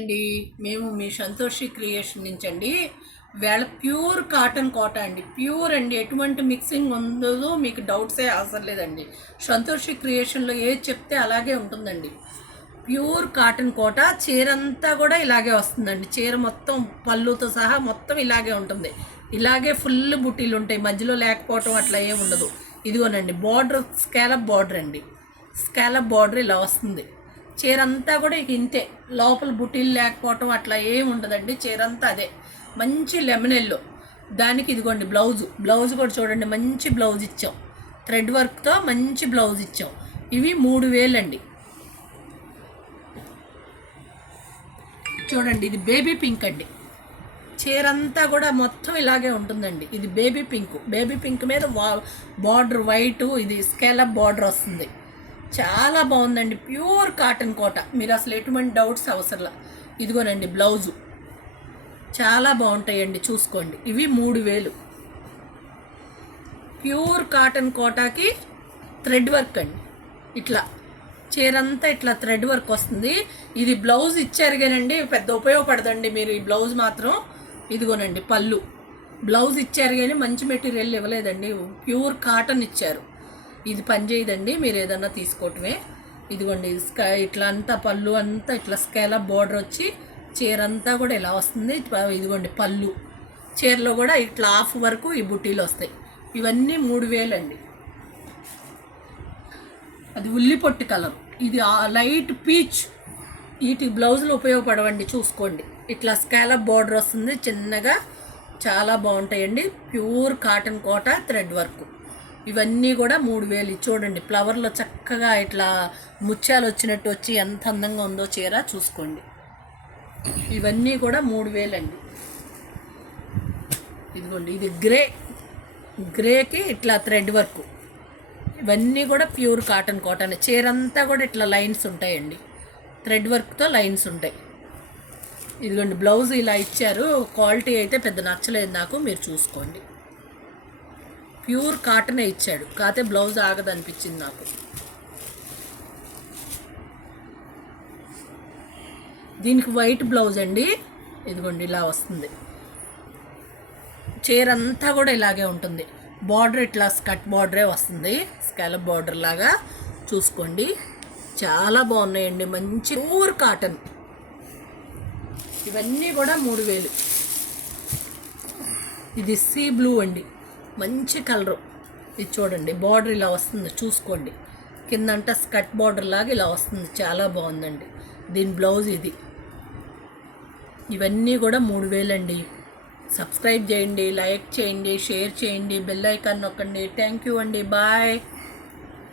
అండి మేము మీ సంతోషి క్రియేషన్ నుంచి అండి వేళ ప్యూర్ కాటన్ కోట అండి. ప్యూర్ అండి, ఎటువంటి మిక్సింగ్ ఉండదు, మీకు డౌట్సే అవసరం లేదండి. సంతోషి క్రియేషన్లో ఏది చెప్తే అలాగే ఉంటుందండి. ప్యూర్ కాటన్ కోట, చీర అంతా కూడా ఇలాగే వస్తుందండి. చీర మొత్తం పళ్ళుతో సహా మొత్తం ఇలాగే ఉంటుంది. ఇలాగే ఫుల్ బుట్టీలు ఉంటాయి, మధ్యలో లేకపోవటం అట్లా ఏమి ఉండదు. ఇదిగోనండి బార్డర్, స్కాలప్ బార్డర్ అండి. స్కాలప్ బార్డర్ ఇలా వస్తుంది. చీర అంతా కూడా ఇక ఇంతే, లోపల బుటీలు లేకపోవటం అట్లా ఏమి ఉండదండి. చీర అంతా అదే మంచి లెమన్ ఎల్లో. దానికి ఇదిగోండి బ్లౌజ్ కూడా చూడండి, మంచి బ్లౌజ్ ఇచ్చాం. థ్రెడ్ వర్క్తో మంచి బ్లౌజ్ ఇచ్చాం. ఇవి 3000 అండి. చూడండి, ఇది బేబీ పింక్ అండి. చీర అంతా కూడా మొత్తం ఇలాగే ఉంటుందండి. ఇది బేబీ పింక్ మీద బార్డర్ వైట్, ఇది స్కేలప్ బార్డర్ వస్తుంది. చాలా బాగుందండి, ప్యూర్ కాటన్ కోట. మీరు అసలు ఎటువంటి డౌట్స్ అవసరం. ఇదిగోనండి బ్లౌజు, చాలా బాగుంటాయండి, చూసుకోండి. ఇవి 3000. ప్యూర్ కాటన్ కోటాకి థ్రెడ్ వర్క్ అండి. ఇట్లా చీరంతా ఇట్లా థ్రెడ్ వర్క్ వస్తుంది. ఇది బ్లౌజ్ ఇచ్చారు కానండి, పెద్ద ఉపయోగపడదండి. మీరు ఈ బ్లౌజ్ మాత్రం, ఇదిగోనండి పళ్ళు. బ్లౌజ్ ఇచ్చారు కానీ మంచి మెటీరియల్ ఇవ్వలేదండి, ప్యూర్ కాటన్ ఇచ్చారు. ఇది పని చేయదండి, మీరు ఏదన్నా తీసుకోవటమే. ఇదిగోండి ఇట్లా అంతా పళ్ళు అంతా ఇట్లా స్కేలప్ బోర్డర్ వచ్చి చీర అంతా కూడా ఇలా వస్తుంది. ఇదిగోండి పళ్ళు, చీరలో కూడా ఇట్లా హాఫ్ వరకు ఈ బుట్టీలు వస్తాయి. ఇవన్నీ 3000 అండి. అది ఉల్లి పొట్టు కలర్, ఇది లైట్ పీచ్. వీటి బ్లౌజులు ఉపయోగపడవండి, చూసుకోండి. ఇట్లా స్కేలప్ బోర్డర్ వస్తుంది చిన్నగా, చాలా బాగుంటాయండి. ప్యూర్ కాటన్ కోట, థ్రెడ్ వర్క్. ఇవన్నీ కూడా 3000. చూడండి ఫ్లవర్లో చక్కగా ఇట్లా ముత్యాలు వచ్చినట్టు వచ్చి ఎంత అందంగా ఉందో చీర, చూసుకోండి. ఇవన్నీ కూడా 3000 అండి. ఇదిగోండి, ఇది గ్రేకి ఇట్లా థ్రెడ్ వర్క్. ఇవన్నీ కూడా ప్యూర్ కాటన్ కోటన్. చీర అంతా కూడా ఇట్లా లైన్స్ ఉంటాయండి, థ్రెడ్ వర్క్తో లైన్స్ ఉంటాయి. ఇదిగోండి బ్లౌజ్ ఇలా ఇచ్చారు. క్వాలిటీ అయితే పెద్ద నచ్చలేదు నాకు, మీరు చూసుకోండి. ప్యూర్ కాటనే ఇచ్చాడు, కాకపోతే బ్లౌజ్ ఆగదనిపించింది నాకు. దీనికి వైట్ బ్లౌజ్ అండి. ఇదిగోండి ఇలా వస్తుంది. చీర అంతా కూడా ఇలాగే ఉంటుంది. బార్డర్ ఇట్లా స్కట్ బార్డరే వస్తుంది, స్కాలప్ బార్డర్ లాగా, చూసుకోండి. చాలా బాగున్నాయండి, మంచి ప్యూర్ కాటన్. ఇవన్నీ కూడా 3000. ఇది సీ బ్లూ అండి, మంచి కలరు. ఇది చూడండి, బార్డర్ ఇలా వస్తుంది, చూసుకోండి. కిందంతా స్కట్ బార్డర్ లాగా ఇలా వస్తుంది, చాలా బాగుందండి. దీని బ్లౌజ్ ఇది. ఇవన్నీ కూడా 3000 అండి. సబ్స్క్రైబ్ చేయండి, లైక్ చేయండి, షేర్ చేయండి, బెల్ ఐకాన్ నొక్కండి. థ్యాంక్ యూ అండి, బాయ్.